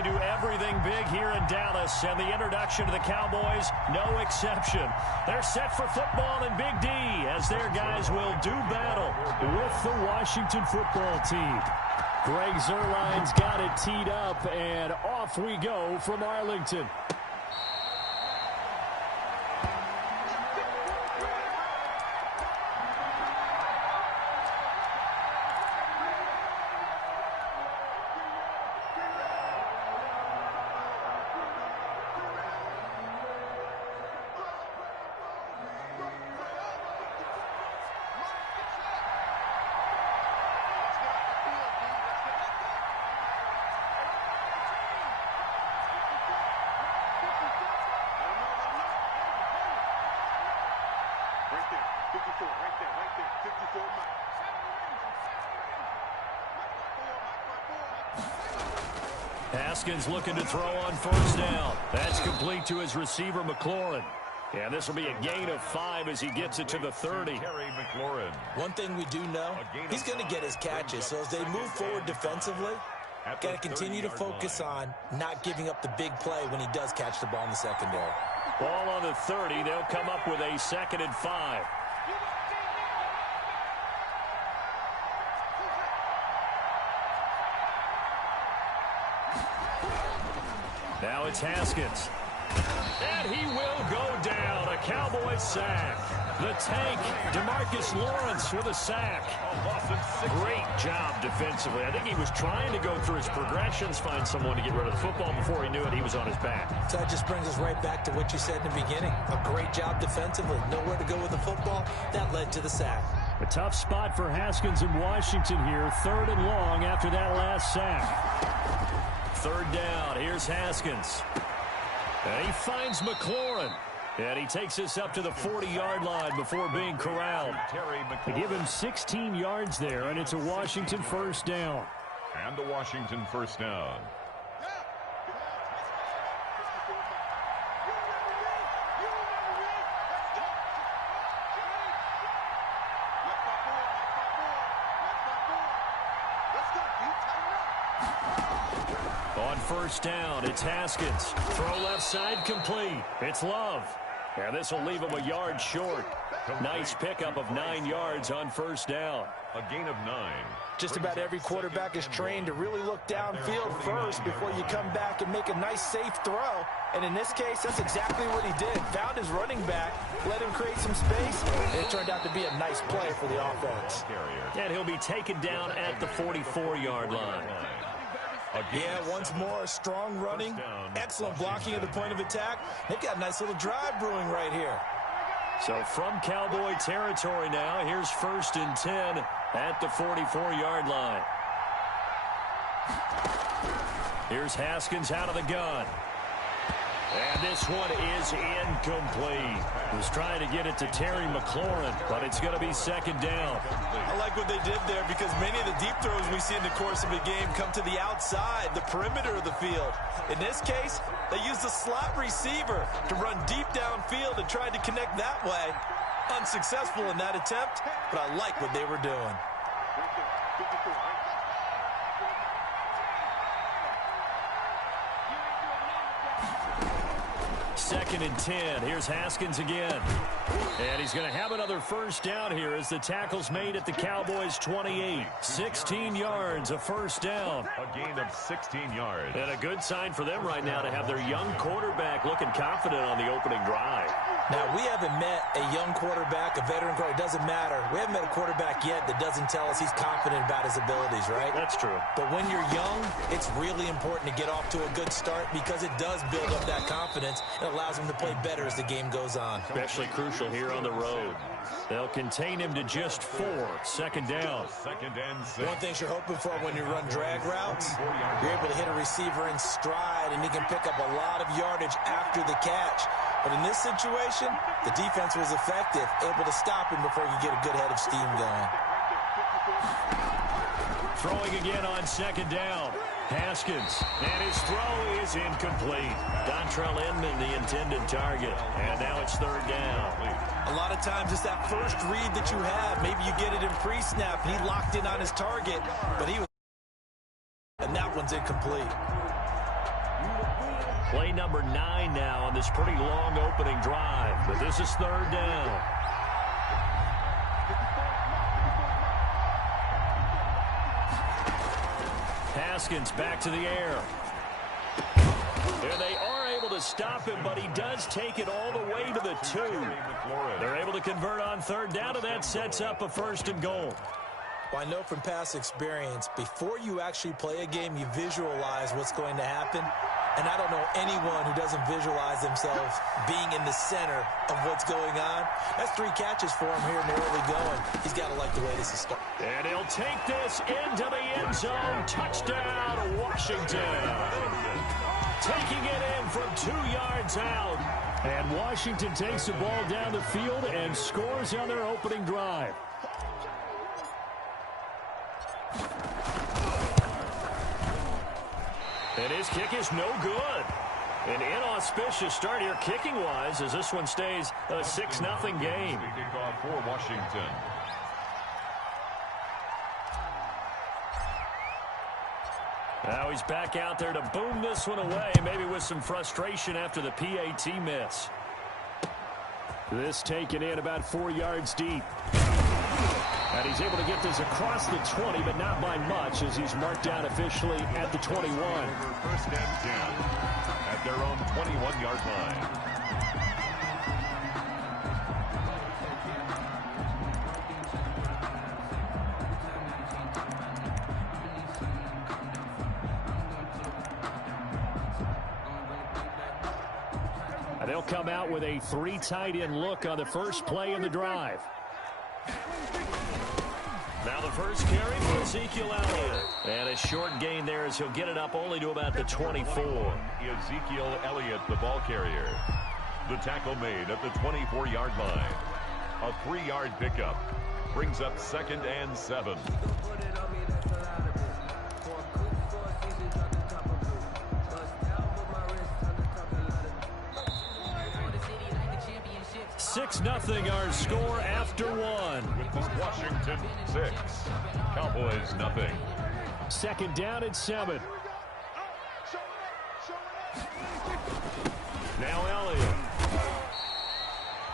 They do everything big here in Dallas, and the introduction to the Cowboys, no exception. They're set for football in Big D as their guys will do battle with the Washington football team. Greg Zuerlein's got it teed up, and off we go from Arlington. Haskins looking to throw on first down. That's complete to his receiver, McLaurin. And this will be a gain of 5 as he gets it to the 30. One thing we do know, he's going to get his catches. So as they move forward defensively, got to continue to focus on not giving up the big play when he does catch the ball in the secondary. Ball on the 30. They'll come up with a 2nd and 5. Now it's Haskins. And he will go down. A Cowboys sack. The tank, DeMarcus Lawrence with a sack. Great job defensively. I think he was trying to go through his progressions, find someone to get rid of the football. Before he knew it, he was on his back. So that just brings us right back to what you said in the beginning. A great job defensively. Nowhere to go with the football. That led to the sack. A tough spot for Haskins in Washington here. 3rd and long after that last sack. 3rd down. Here's Haskins. And he finds McLaurin. And he takes us up to the 40-yard line before being corralled. They give him 16 yards there, and it's a Washington first down. And the Washington first down. On first down, it's Haskins. Throw left side complete. It's Love. And this will leave him a yard short. Nice pickup of 9 yards on first down. A gain of 9. Just about every quarterback is trained to really look downfield first before you come back and make a nice, safe throw. And in this case, that's exactly what he did. Found his running back, let him create some space, and it turned out to be a nice play for the offense. And he'll be taken down at the 44-yard line. Yeah, once more, strong running, excellent blocking at the point of attack. They've got a nice little drive brewing right here. So from Cowboy territory now, here's 1st and 10 at the 44-yard line. Here's Haskins out of the gun. And this one is incomplete. He was trying to get it to Terry McLaurin, but it's going to be 2nd down. I like what they did there because many of the deep throws we see in the course of the game come to the outside, the perimeter of the field. In this case, they used the slot receiver to run deep downfield and tried to connect that way. Unsuccessful in that attempt, but I like what they were doing. 2nd and 10. Here's Haskins again. And he's going to have another first down here as the tackle's made at the Cowboys' 28. 16 yards, a first down. A gain of 16 yards. And a good sign for them right now to have their young quarterback looking confident on the opening drive. Now, we haven't met a young quarterback, a veteran quarterback. It doesn't matter. We haven't met a quarterback yet that doesn't tell us he's confident about his abilities, right? That's true. But when you're young, it's really important to get off to a good start because it does build up that confidence. It allows him to play better as the game goes on. Especially crucial here on the road. They'll contain him to just 4. 2nd down. 2nd and 6. One thing you're hoping for when you run drag routes, you're able to hit a receiver in stride, and he can pick up a lot of yardage after the catch. But in this situation, the defense was effective, able to stop him before you get a good head of steam going. Throwing again on 2nd down. Haskins. And his throw is incomplete. Dontrell Inman, the intended target. And now it's 3rd down. A lot of times it's that first read that you have. Maybe you get it in pre-snap, and he locked in on his target, but he was... And that one's incomplete. Play number 9 now on this pretty long opening drive. But this is third down. Haskins back to the air. And they are able to stop him, but he does take it all the way to the 2. They're able to convert on third down, and that sets up a 1st and goal. Well, I know from past experience, before you actually play a game, you visualize what's going to happen. And I don't know anyone who doesn't visualize themselves being in the center of what's going on. That's 3 catches for him here in the early going. He's got to like the way this is starting. And he'll take this into the end zone. Touchdown, Washington. Taking it in from 2 yards out. And Washington takes the ball down the field and scores on their opening drive. And his kick is no good. An inauspicious start here kicking-wise as this one stays a 6-0 game. Kickoff for Washington. Now he's back out there to boom this one away, maybe with some frustration after the PAT miss. This taken in about 4 yards deep. And he's able to get this across the 20, but not by much, as he's marked down officially at the 21. First and 10 at their own 21-yard line. And they'll come out with a 3 tight end look on the first play of the drive. Now the first carry for Ezekiel Elliott. And a short gain there as he'll get it up only to about the 24. Ezekiel Elliott, the ball carrier. The tackle made at the 24-yard line. A 3-yard pickup. Brings up 2nd and 7. Six nothing our score after 1. Washington 6. Cowboys nothing. 2nd down and 7. Now Elliott.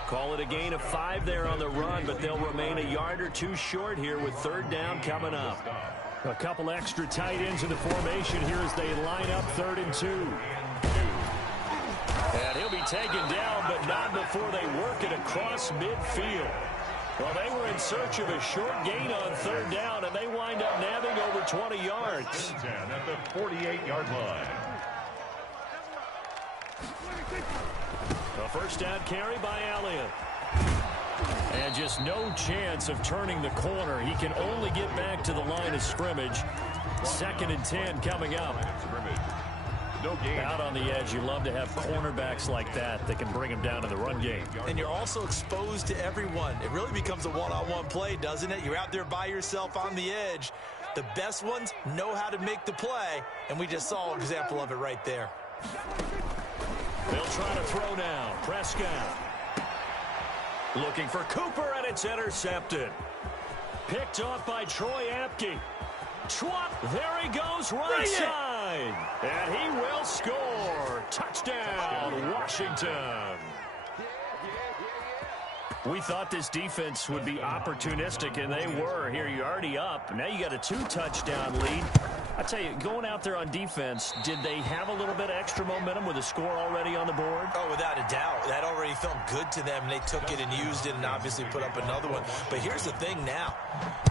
Call it a gain of 5 there on the run, but they'll remain a yard or 2 short here with 3rd down coming up. A couple extra tight ends in the formation here as they line up 3rd and 2. And he'll be taken down, but not before they work it across midfield. Well, they were in search of a short gain on 3rd down, and they wind up nabbing over 20 yards. 10 at the 48-yard line. A 1st down carry by Elliott. And just no chance of turning the corner. He can only get back to the line of scrimmage. 2nd and 10 coming up. No gain. Out on the edge, you love to have cornerbacks like that can bring him down to the run game. And you're also exposed to everyone. It really becomes a one-on-one play, doesn't it? You're out there by yourself on the edge. The best ones know how to make the play, and we just saw an example of it right there. They'll try to throw now. Prescott. Looking for Cooper, and it's intercepted. Picked off by Troy Apke. Schwab, there he goes, right side. And he will score. Touchdown, Washington. We thought this defense would be opportunistic, and they were. Here, you're already up. Now you got a 2-touchdown lead. I tell you, going out there on defense, did they have a little bit of extra momentum with a score already on the board? Oh, without a doubt. That already felt good to them. They took it and used it and obviously put up another one. But here's the thing now.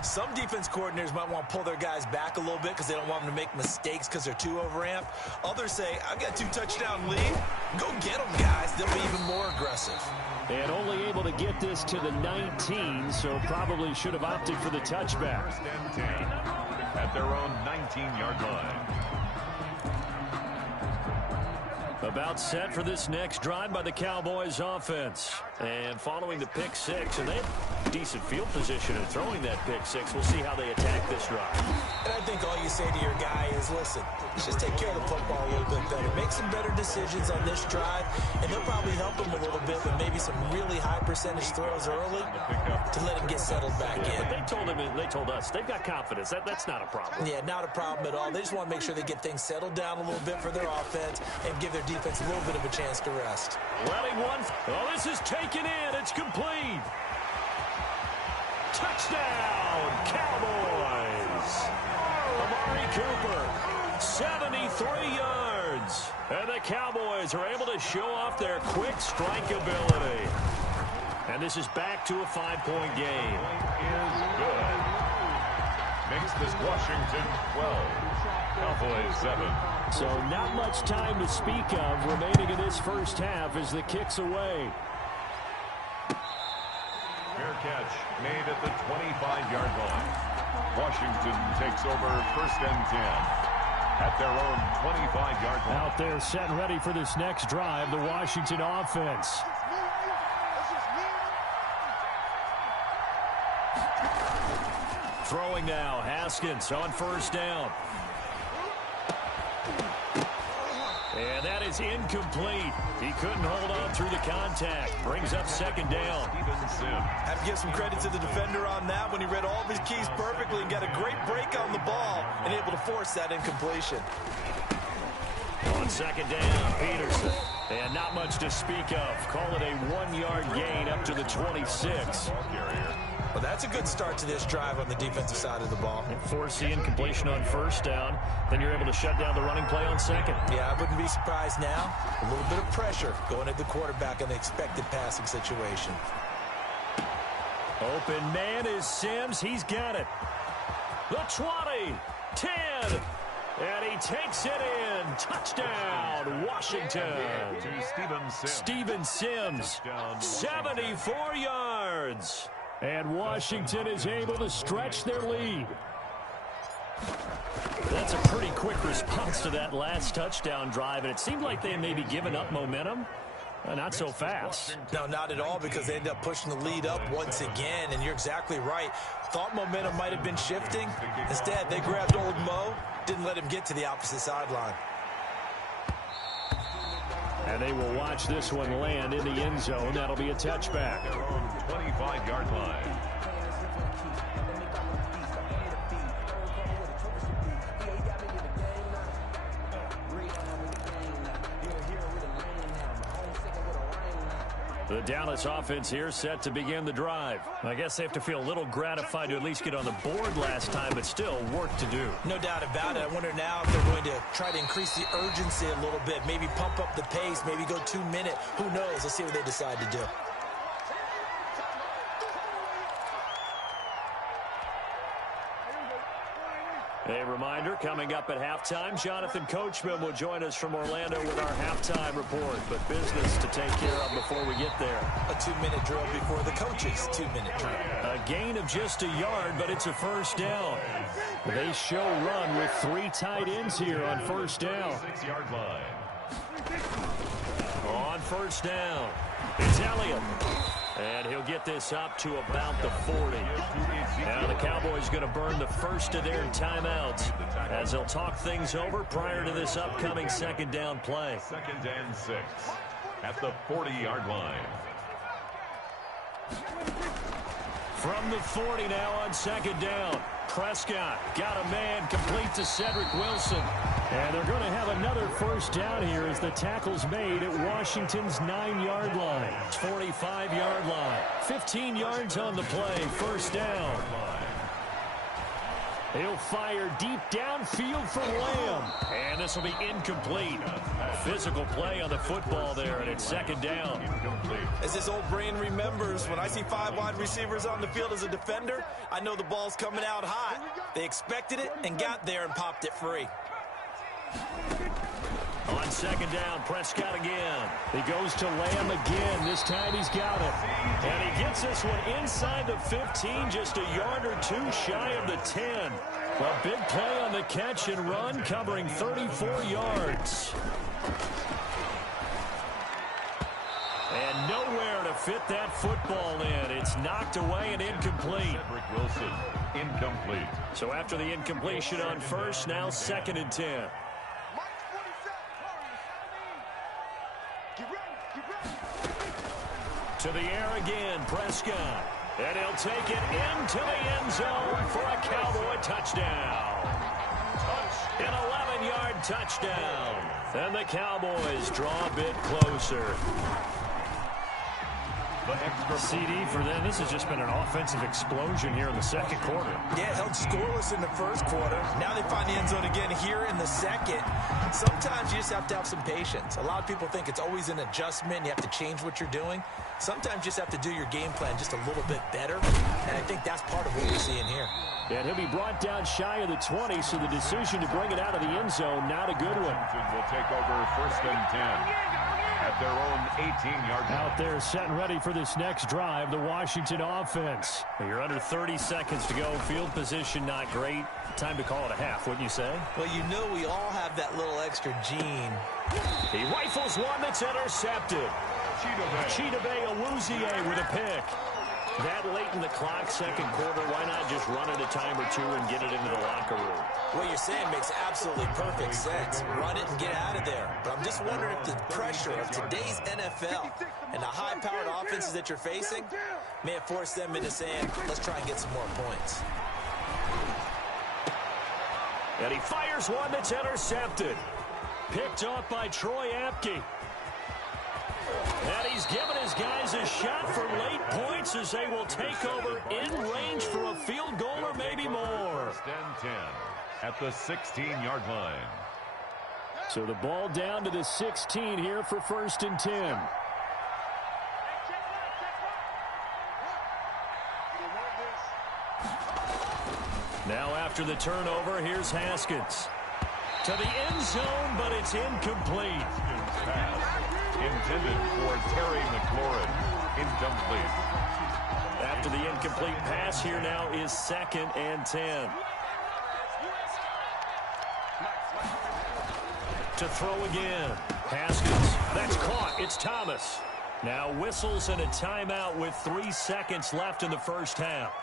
Some defense coordinators might want to pull their guys back a little bit because they don't want them to make mistakes because they're too overamped. Others say, I've got a 2-touchdown lead. Go get them, guys. They'll be even more aggressive. And only able to get this to the 19, so probably should have opted for the touchback. 1st and 10 at their own 19-yard line. About set for this next drive by the Cowboys offense. And following the pick six, and they have decent field position in throwing that pick six. We'll see how they attack this drive. And I think all you say to your guy is, listen, let's just take care of the football a little bit better. Make some better decisions on this drive, and they'll probably help him a little bit with maybe some really high percentage throws early to let him get settled back in. But they told us they've got confidence. That's not a problem. Yeah, not a problem at all. They just want to make sure they get things settled down a little bit for their offense and give their defense a little bit of a chance to rest. Letting one. Oh, this is taken in. It's complete. Touchdown, Cowboys. Amari Cooper, 73 yards. And the Cowboys are able to show off their quick strike ability. And this is back to a 5-point game. Is good. Makes this Washington 12. Cowboys 7. So not much time to speak of remaining in this first half as the kick's away. Fair catch made at the 25-yard line. Washington takes over 1st and 10 at their own 25-yard line. Out there set and ready for this next drive, the Washington offense. Throwing now, Haskins on 1st down. And that is incomplete. He couldn't hold on through the contact. Brings up 2nd down. I have to give some credit to the defender on that when he read all of his keys perfectly and got a great break on the ball and able to force that incompletion. On 2nd down, Peterson. And not much to speak of. Call it a 1-yard gain up to the 26. Well, that's a good start to this drive on the defensive side of the ball. And force the incompletion on 1st down. Then you're able to shut down the running play on 2nd. Yeah, I wouldn't be surprised now. A little bit of pressure going at the quarterback in the expected passing situation. Open man is Sims. He's got it. The 20, 10, and he takes it in. Touchdown, Washington. To Steven Sims, 74 yards. And Washington is able to stretch their lead. That's a pretty quick response to that last touchdown drive, and it seemed like they had maybe given up momentum. Not so fast. No, not at all, because they ended up pushing the lead up once again, and you're exactly right. Thought momentum might have been shifting. Instead, they grabbed old Mo, didn't let him get to the opposite sideline. And they will watch this one land in the end zone. That'll be a touchback. 25-yard line. The Dallas offense here set to begin the drive. I guess they have to feel a little gratified to at least get on the board last time, but still work to do. No doubt about it. I wonder now if they're going to try to increase the urgency a little bit, maybe pump up the pace, maybe go 2-minute. Who knows? Let's see what they decide to do. A reminder, coming up at halftime, Jonathan Coachman will join us from Orlando with our halftime report. But business to take care of before we get there. A 2-minute drill before the coach's 2-minute drill. A gain of just a yard, but it's a 1st down. They show run with 3 tight ends here on 1st down. 6-yard line. On 1st down, it's Elliott. And he'll get this up to about the 40. Now the Cowboys going to burn the first of their timeouts as they'll talk things over prior to this upcoming 2nd down play. 2nd and 6 at the 40-yard line. From the 40 now on 2nd down. Prescott got a man complete to Cedric Wilson. And they're going to have another 1st down here as the tackle's made at Washington's 9-yard line. 45-yard line. 15 yards on the play. 1st down. He'll fire deep downfield for Lamb. And this will be incomplete. Physical play on the football there, and it's 2nd down. As his old brain remembers, when I see 5 wide receivers on the field as a defender, I know the ball's coming out hot. They expected it and got there and popped it free. On 2nd down, Prescott again. He goes to Lamb again. This time he's got it. And he gets this one inside the 15, just a yard or 2 shy of the 10. A big play on the catch and run, covering 34 yards. And nowhere to fit that football in. It's knocked away and incomplete. Cedric Wilson, incomplete. So after the incompletion on first, now 2nd and 10. To the air again, Prescott. And he'll take it into the end zone for a Cowboy touchdown. An 11-yard touchdown. And the Cowboys draw a bit closer. The extra CD for them. This has just been an offensive explosion here in the second quarter. Yeah, held scoreless in the first quarter. Now they find the end zone again here in the second. Sometimes you just have to have some patience. A lot of people think it's always an adjustment. You have to change what you're doing. Sometimes you just have to do your game plan just a little bit better. And I think that's part of what we're seeing here. And he'll be brought down shy of the 20, so the decision to bring it out of the end zone, not a good one. will take over 1st and 10. At their own 18-yard line. Out there set and ready for this next drive, the Washington offense. You're under 30 seconds to go. Field position not great. Time to call it a half, wouldn't you say? Well, you know we all have that little extra gene. He rifles one that's intercepted. Chidobe Awuzie with a pick. That late in the clock, second quarter, why not just run it a time or two and get it into the locker room? What you're saying makes absolutely perfect sense. Run it and get out of there. But I'm just wondering if the pressure of today's NFL and the high-powered offenses that you're facing may have forced them into saying, let's try and get some more points. And he fires one that's intercepted. Picked off by Troy Apke. And he's given his guys a shot for late points as they will take over in range for a field goal or maybe more. 1st and 10 at the 16-yard line. So the ball down to the 16 here for 1st and 10. Now after the turnover, here's Haskins. To the end zone, but it's incomplete. Pass intended for Terry McLaurin. Incomplete. After the incomplete pass, here now is 2nd and 10. To throw again. Haskins. That's caught. It's Thomas. Now whistles and a timeout with 3 seconds left in the first half.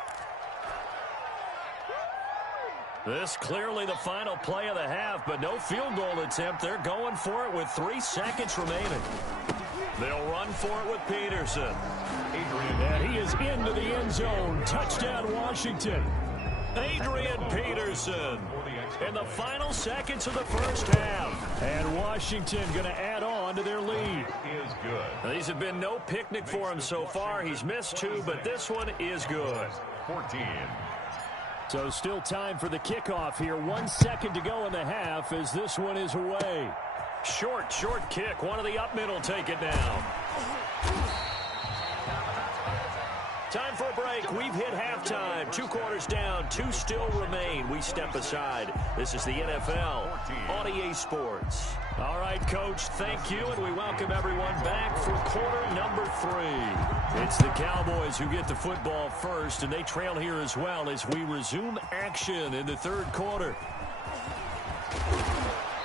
This clearly the final play of the half, but no field goal attempt. They're going for it with 3 seconds remaining. They'll run for it with Peterson. And he is into the end zone. Touchdown, Washington. Adrian Peterson in the final seconds of the first half. And Washington going to add on to their lead. Is good. These have been no picnic for him so far. He's missed 2, but this one is good. 14. So still time for the kickoff here. 1 second to go in the half as this one is away. Short kick. One of the up middle take it down. Time for a break. We've hit halftime. 2 quarters down. 2 still remain. We step aside. This is the NFL on EA Sports. All right, Coach, thank you, and we welcome everyone back for quarter number 3. It's the Cowboys who get the football first, and they trail here as well as we resume action in the 3rd quarter.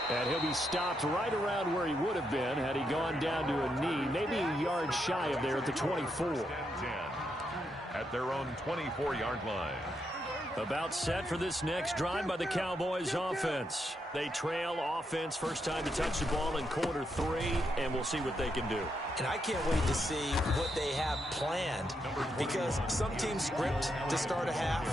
And he'll be stopped right around where he would have been had he gone down to a knee, maybe a yard shy of there at the 24. At their own 24-yard line. About set for this next drive by the Cowboys offense. They trail offense, first time to touch the ball in quarter 3, and we'll see what they can do. And I can't wait to see what they have planned, because some teams script to start a half.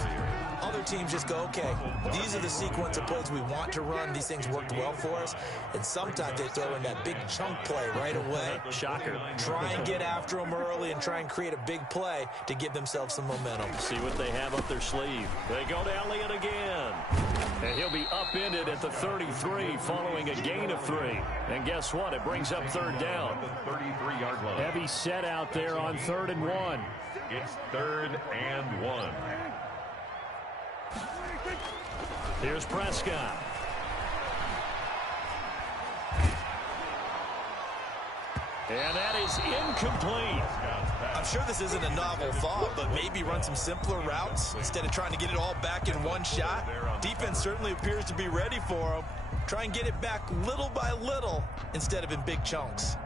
Other teams just go, okay, these are the sequence of plays we want to run. These things worked well for us. And sometimes they throw in that big chunk play right away. Shocker. Try and get after them early and try and create a big play to give themselves some momentum. See what they have up their sleeve. They go to Elliott again. And he'll be upended at the 33 following a gain of 3. And guess what? It brings up 3rd down. 33-yard line. Heavy set out there on 3rd and 1. It's 3rd and 1. Here's Prescott. And that is incomplete. I'm sure this isn't a novel thought, but maybe run some simpler routes instead of trying to get it all back in one shot. Defense certainly appears to be ready for him. Try and get it back little by little instead of in big chunks.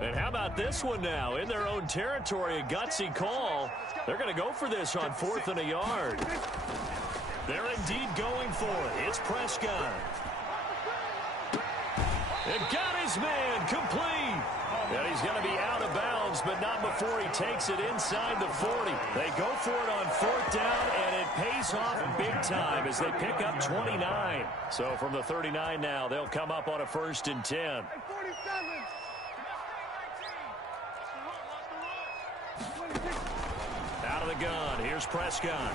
And how about this one now? In their own territory, a gutsy call. They're going to go for this on 4th and a yard. They're indeed going for it. It's Prescott. And got his man complete. And he's going to be out of bounds, but not before he takes it inside the 40. They go for it on 4th down, and it pays off big time as they pick up 29. So from the 39 now, they'll come up on a 1st and 10. Out of the gun, here's Prescott.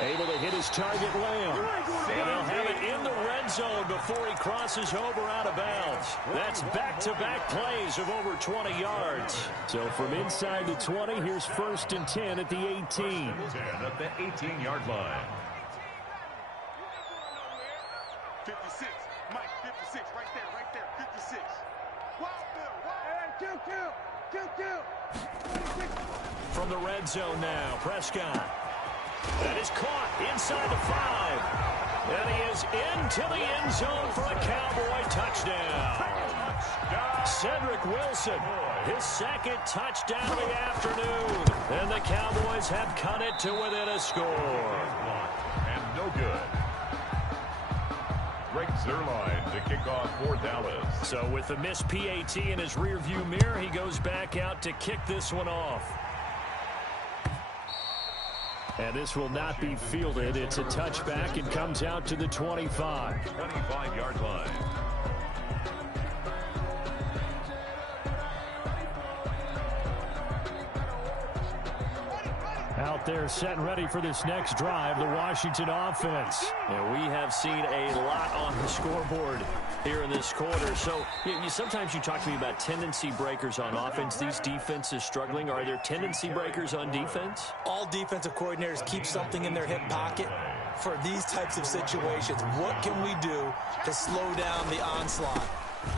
Able to hit his target, Lamb. And they'll have it in the red zone before he crosses over out of bounds. That's back-to-back plays of over 20 yards. So from inside the 20, here's 1st and 10 at the 18. 10 at the 18-yard line. 56. Mike, 56. Right there. 56. From the red zone now, Prescott. That is caught inside the 5. And he is into the end zone for a Cowboy touchdown. Cedric Wilson, his 2nd touchdown of the afternoon. And the Cowboys have cut it to within a score. And no good. Greg Zuerlein to kick off for Dallas. So with the missed PAT in his rearview mirror, he goes back out to kick this one off. And this will not be fielded. It's a touchback and comes out to the 25. 25-yard line. Out there set and ready for this next drive, the Washington offense. And we have seen a lot on the scoreboard here in this quarter. So sometimes you talk to me about tendency breakers on offense. These defenses struggling. Are there tendency breakers on defense? All defensive coordinators keep something in their hip pocket for these types of situations. What can we do to slow down the onslaught?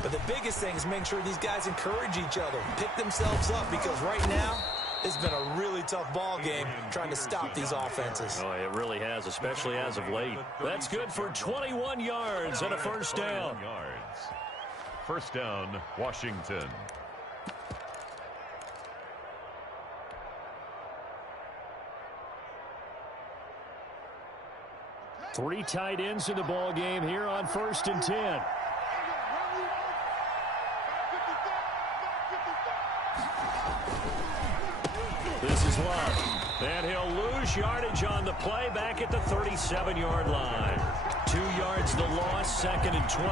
But the biggest thing is make sure these guys encourage each other, pick themselves up, because right now, it's been a really tough ball game trying to stop these offenses. Oh, it really has, especially as of late. That's good for 21 yards and a 1st down. 1st down, Washington. Three tight ends in the ball game here on 1st and 10. This is Love, and he'll lose yardage on the play back at the 37-yard line. 2 yards the loss, 2nd and 12.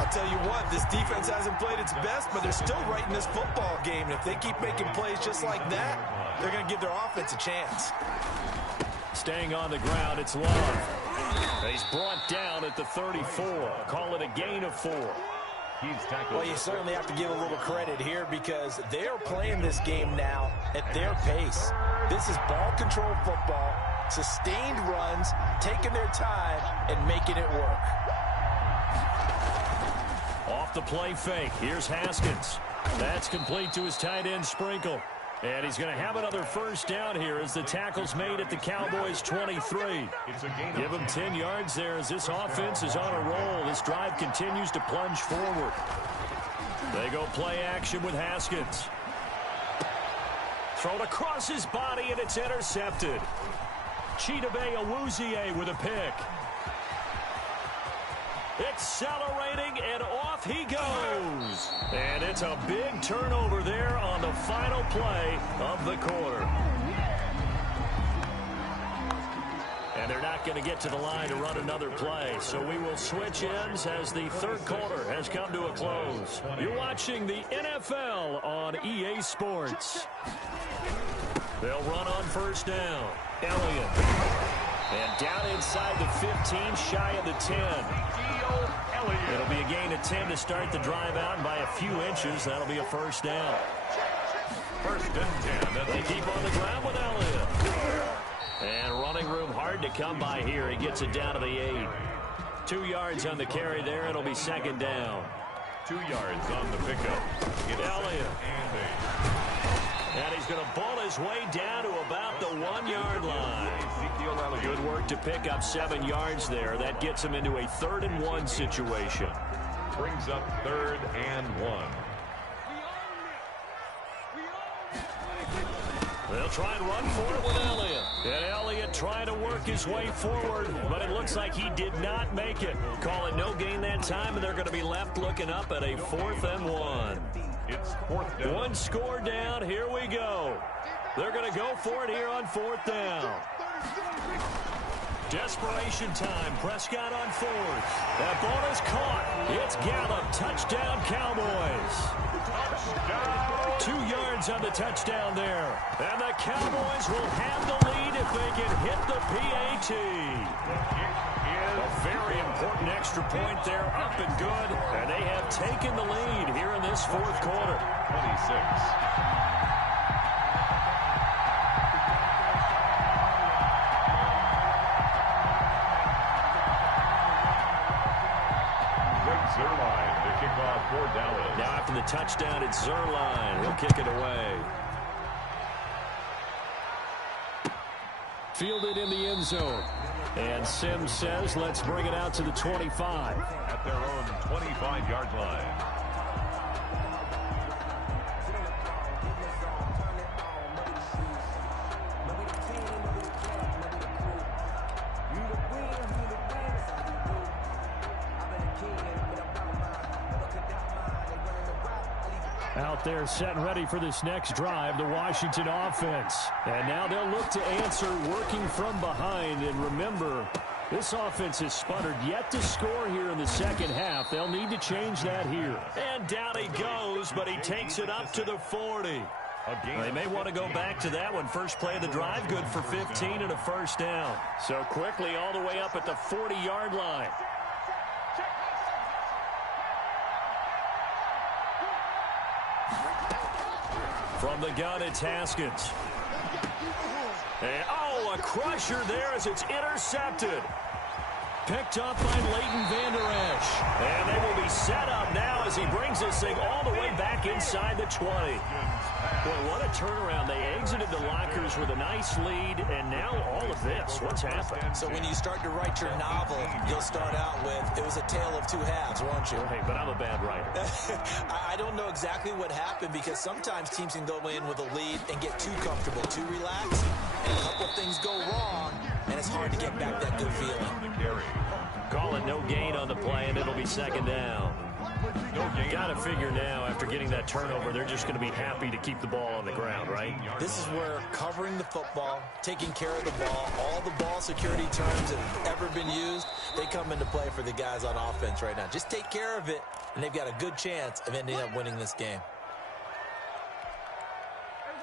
I'll tell you what, this defense hasn't played its best, but they're still right in this football game. And if they keep making plays just like that, they're going to give their offense a chance. Staying on the ground, it's Love. He's brought down at the 34. Call it a gain of 4. Well, you certainly have to give a little credit here because they're playing this game now at their pace. This is ball control football, sustained runs, taking their time, and making it work. Off the play fake, here's Haskins. That's complete to his tight end, Sprinkle. And he's going to have another 1st down here as the tackle's made at the Cowboys' 23. Give him 10 yards there as this offense is on a roll. This drive continues to plunge forward. They go play action with Haskins. Thrown across his body, and it's intercepted. Chidobe Awuzie with a pick. Accelerating, and off he goes. And it's a big turnover there on the final play of the quarter. And they're not going to get to the line to run another play. So we will switch ends as the 3rd quarter has come to a close. You're watching the NFL on EA Sports. They'll run on 1st down. Elliott. And down inside the 15, shy of the 10. It'll be a gain of 10 to start the drive out, and by a few inches, that'll be a 1st down. 1st and 10. They keep on the ground with Elliott. And running room hard to come by here. He gets it down to the 8. 2 yards on the carry there. It'll be 2nd down. 2 yards on the pickup. Elliott. And he's going to ball his way down to about the 1-yard line. Good work to pick up 7 yards there. That gets him into a 3rd and 1 situation. Brings up 3rd and 1. They'll try and run for it with Elliott. And Elliott trying to work his way forward, but it looks like he did not make it. Call it no gain that time, and they're going to be left looking up at a 4th and 1. It's 4th down. One score down. Here we go. They're going to go for it here on 4th down. Desperation time. Prescott on 4th. That ball is caught. It's Gallup. Touchdown, Cowboys. 2 yards on the touchdown there. And the Cowboys will have the lead if they can hit the PAT. A very important extra point there, up and good. And they have taken the lead here in this 4th quarter. 26. Zerline to kick off for Dallas. Now after the touchdown, it's Zerline. He'll kick it away. Fielded in the end zone. And Sims says, let's bring it out to the 25. At their own 25-yard line. Out there set and ready for this next drive, the Washington offense. And now they'll look to answer working from behind. And remember, this offense has sputtered yet to score here in the second half. They'll need to change that here. And down he goes, but he takes it up to the 40. They may want to go back to that one. First play of the drive, good for 15 and a 1st down. So quickly all the way up at the 40-yard line. From the gun, it's Haskins. And, a crusher there as it's intercepted. Picked up by Leighton Vander Esch. And they will be set up now as he brings this thing all the way back inside the 20. Boy, what a turnaround. They exited the lockers with a nice lead, and now all of this. What's happened? So when you start to write your novel, you'll start out with, it was a tale of 2 halves, won't you? Hey, but I'm a bad writer. I don't know exactly what happened, because sometimes teams can go in with a lead and get too comfortable, too relaxed, and a couple things go wrong, and it's hard to get back that good feeling. Call it no gain on the play, and it'll be 2nd down. Got to figure now, after getting that turnover, they're just going to be happy to keep the ball on the ground, right? This is where covering the football, taking care of the ball, all the ball security terms that have ever been used, they come into play for the guys on offense right now. Just take care of it, and they've got a good chance of ending up winning this game.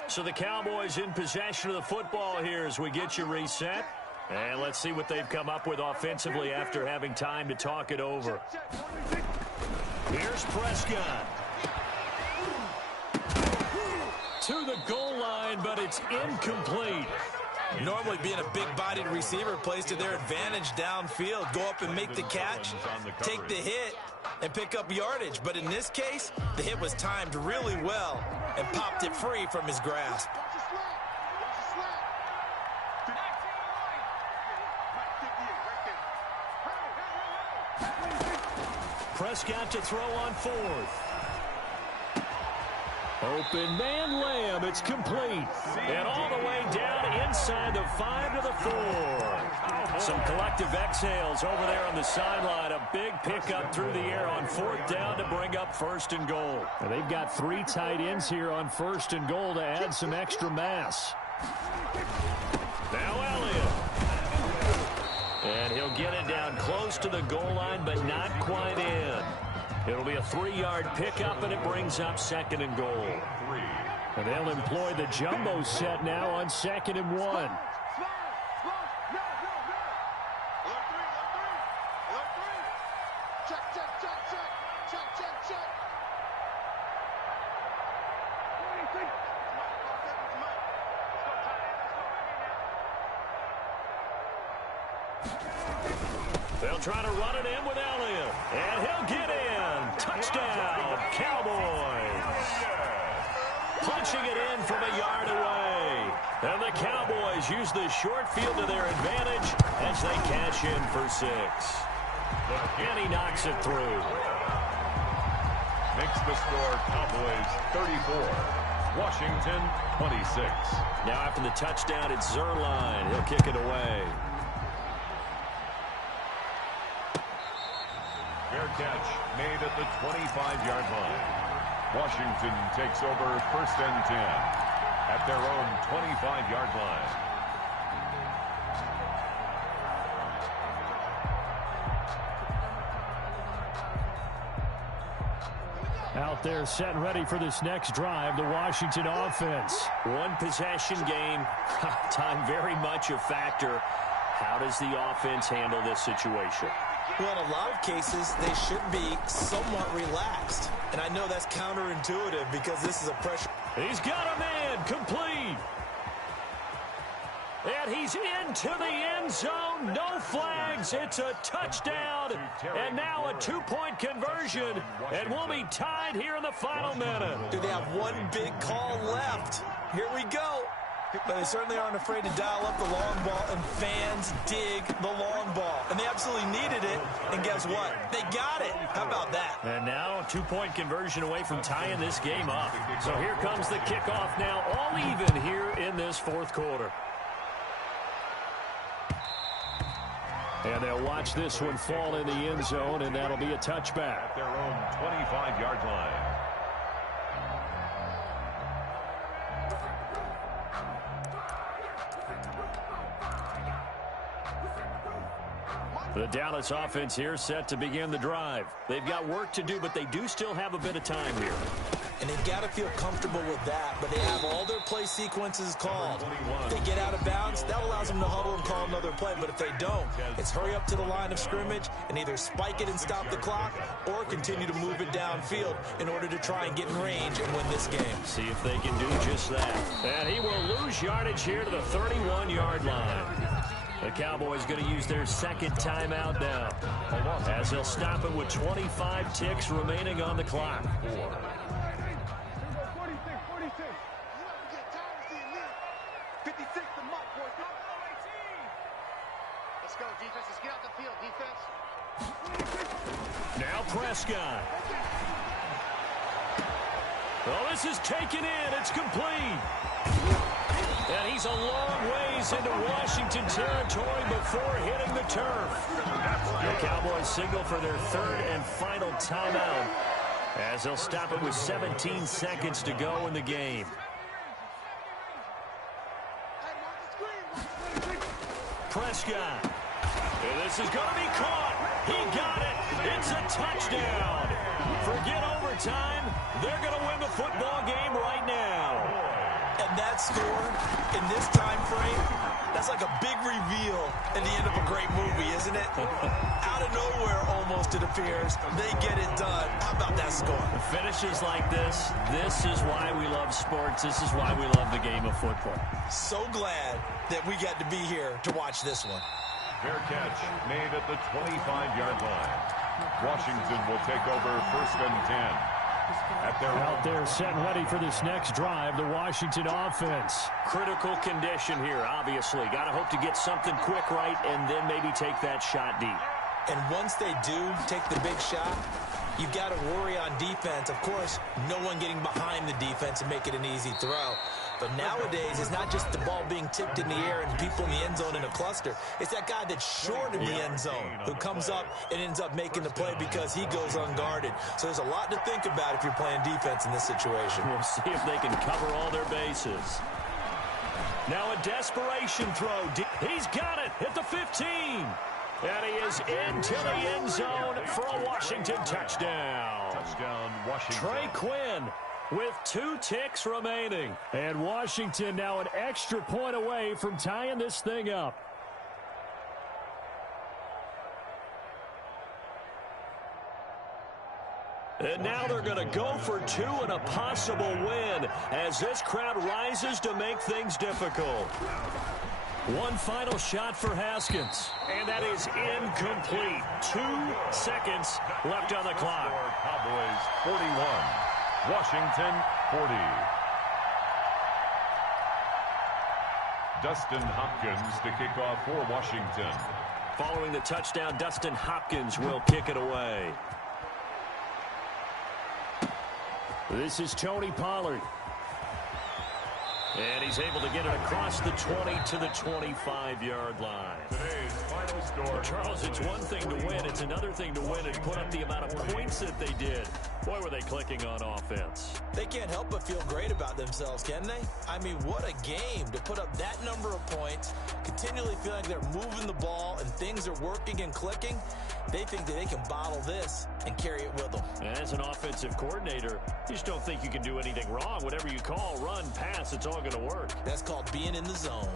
So the Cowboys in possession of the football here as we get you reset. And let's see what they've come up with offensively after having time to talk it over. Here's Prescott. To the goal line, but it's incomplete. Normally being a big-bodied receiver plays to their advantage downfield. Go up and make the catch, take the hit, and pick up yardage. But in this case, the hit was timed really well and popped it free from his grasp. Prescott to throw on 4th. Open man Lamb. It's complete. And all the way down inside the 5 to the 4. Some collective exhales over there on the sideline. A big pickup through the air on 4th down to bring up 1st and goal. And they've got 3 tight ends here on 1st and goal to add some extra mass. Now Elliott. And he'll get it down close to the goal line, but not quite in. It'll be a 3-yard pickup, and it brings up 2nd and goal. And they'll employ the jumbo set now on 2nd and 1. They'll try to run it in with Elliott, and he'll get in. Touchdown, Cowboys. Punching it in from a yard away. And the Cowboys use the short field to their advantage as they cash in for 6. And he knocks it through. makes the score Cowboys 34, Washington 26. Now after the touchdown, it's Zerline. He'll kick it away. Fair catch made at the 25-yard line. Washington takes over 1st and 10 at their own 25-yard line. Out there set and ready for this next drive, the Washington offense. One possession game. Time very much a factor. How does the offense handle this situation? Well, in a lot of cases, they should be somewhat relaxed. And I know that's counterintuitive because this is a pressure. He's got a man complete. And he's into the end zone. No flags. It's a touchdown. And now a two-point conversion. And we'll be tied here in the final minute. Do they have one big call left? Here we go. But they certainly aren't afraid to dial up the long ball, and fans dig the long ball. And they absolutely needed it, and guess what? They got it. How about that? And now a two-point conversion away from tying this game up. So here comes the kickoff now, all even here in this fourth quarter. And they'll watch this one fall in the end zone, and that'll be a touchback. At their own 25-yard line. The Dallas offense here set to begin the drive. They've got work to do, but they do still have a bit of time here. And they've got to feel comfortable with that, but they have all their play sequences called. If they get out of bounds, that allows them to huddle and call another play, but if they don't, it's hurry up to the line of scrimmage and either spike it and stop the clock or continue to move it downfield in order to try and get in range and win this game. See if they can do just that. And he will lose yardage here to the 31-yard line. The Cowboys going to use their second timeout now, as they'll stop it with 25 ticks remaining on the clock. 56 the mark, boys. Let's go, defense. Let's get out the field, defense. Now Prescott. Oh, this is taken in. It's complete. And he's a long ways into Washington territory before hitting the turf. The Cowboys signal for their third and final timeout, as they'll stop it with 17 seconds to go in the game. Prescott. And this is going to be caught. He got it. It's a touchdown. Forget overtime. They're going to win the football game right now. And that score in this time frame, that's like a big reveal at the end of a great movie, isn't it? Out of nowhere, almost, it appears. They get it done. How about that score? Finishes like this is why we love sports. This is why we love the game of football. So glad that we got to be here to watch this one. Fair catch made at the 25-yard line. Washington will take over 1st and 10. Out there set and ready for this next drive, the Washington offense. Critical condition here, obviously. Got to hope to get something quick right and then maybe take that shot deep. And once they do take the big shot, you've got to worry on defense. Of course, no one getting behind the defense and make it an easy throw. But nowadays, it's not just the ball being tipped in the air and people in the end zone in a cluster. It's that guy that's short in the end zone who comes up and ends up making the play because he goes unguarded. So there's a lot to think about if you're playing defense in this situation. We'll see if they can cover all their bases. Now a desperation throw. He's got it at the 15. And he is into the end zone for a Washington touchdown. Touchdown, Washington. Trey Quinn with 2 ticks remaining. And Washington now an extra point away from tying this thing up. And now they're going to go for 2 and a possible win as this crowd rises to make things difficult. One final shot for Haskins, and that is incomplete. 2 seconds left on the clock. Cowboys 41, Washington 40. Dustin Hopkins to kick off for Washington. Following the touchdown, Dustin Hopkins will kick it away. This is Tony Pollard. And he's able to get it across the 20 to the 25-yard line. Today's final score. Well, Charles, it's one thing to win. It's another thing to win and put up the amount of points that they did. Boy, were they clicking on offense. They can't help but feel great about themselves, can they? I mean, what a game to put up that number of points, continually feeling like they're moving the ball and things are working and clicking. They think that they can bottle this and carry it with them. As an offensive coordinator, you just don't think you can do anything wrong. Whatever you call, run, pass, it's all going to work. That's called being in the zone.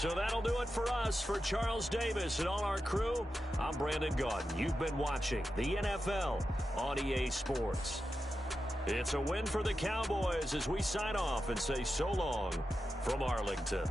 So that'll do it for us. For Charles Davis and all our crew, I'm Brandon Gaudin. You've been watching the NFL on EA Sports. It's a win for the Cowboys as we sign off and say so long from Arlington.